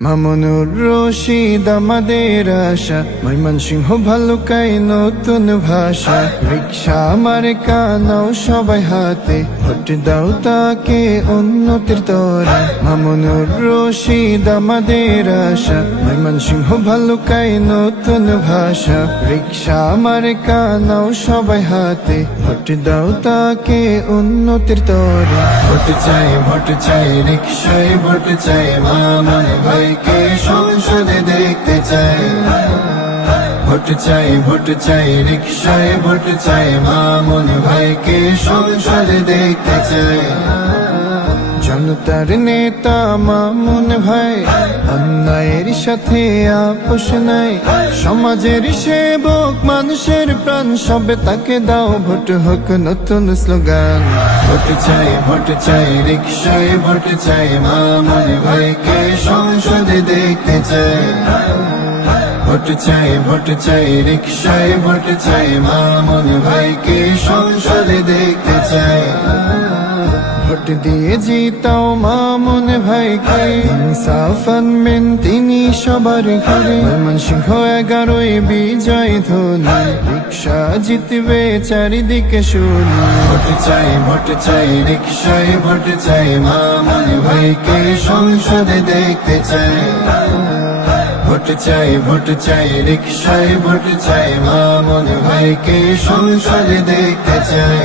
মামুনুর রশিদ আমাদের আশা, ময়মনসিংহ ভালুকায় নতুন ভাষা। রিকশা আমার কানাও সবাই হাতে, ভোট দাও তাকে উন্নতির তরে। মামুনুর রশিদ আমাদের আশা, ময়মনসিংহ ভালুকায় নতুন ভাষা। রিকশা আমার কানাও সবাই হাতে, ভোট দাও তাকে উন্নতির তরে। ভোট চাই রিকশায় ভোট চাই, মামুন ভাইকে সংসদে দেখতে চাই। ভোট চাই রিকশায় ভোট চাই, মামুন ভাইকে সংসদে দেখতে চাই। জনতার নেতা মামুন ভাই, অন্যায়ের সাথে আপোষ নাই। সমাজের সেবক, মানুষের প্রাণ, সবে তাকে দাও ভোট, হোক নতুন স্লোগান। ভোট চাই রিকশায় ভোট চাই, মামুন ভাইকে সংসদে দেখতে চাই। ভোট চাই রিকশায় ভোট চাই, মামুন ভাইকে সংসদে দেখতে চাই। ভোট দিয়ে জিতাও মামুন ভাইকে, ইনসাফান মেন তিনি সবার ঘরে। ময়মনসিংহ 11 বিজয় ধ্বনি, রিকশা জিতবে চারিদিকে শুনি। ভোট চাই রিকশায় ভোট চাই, মামুন ভাইকে সংসদে দেখতে চাই। ভোট চাই রিকশায় ভোট চাই, মামুন ভাইকে সংসদে দেখতে চাই।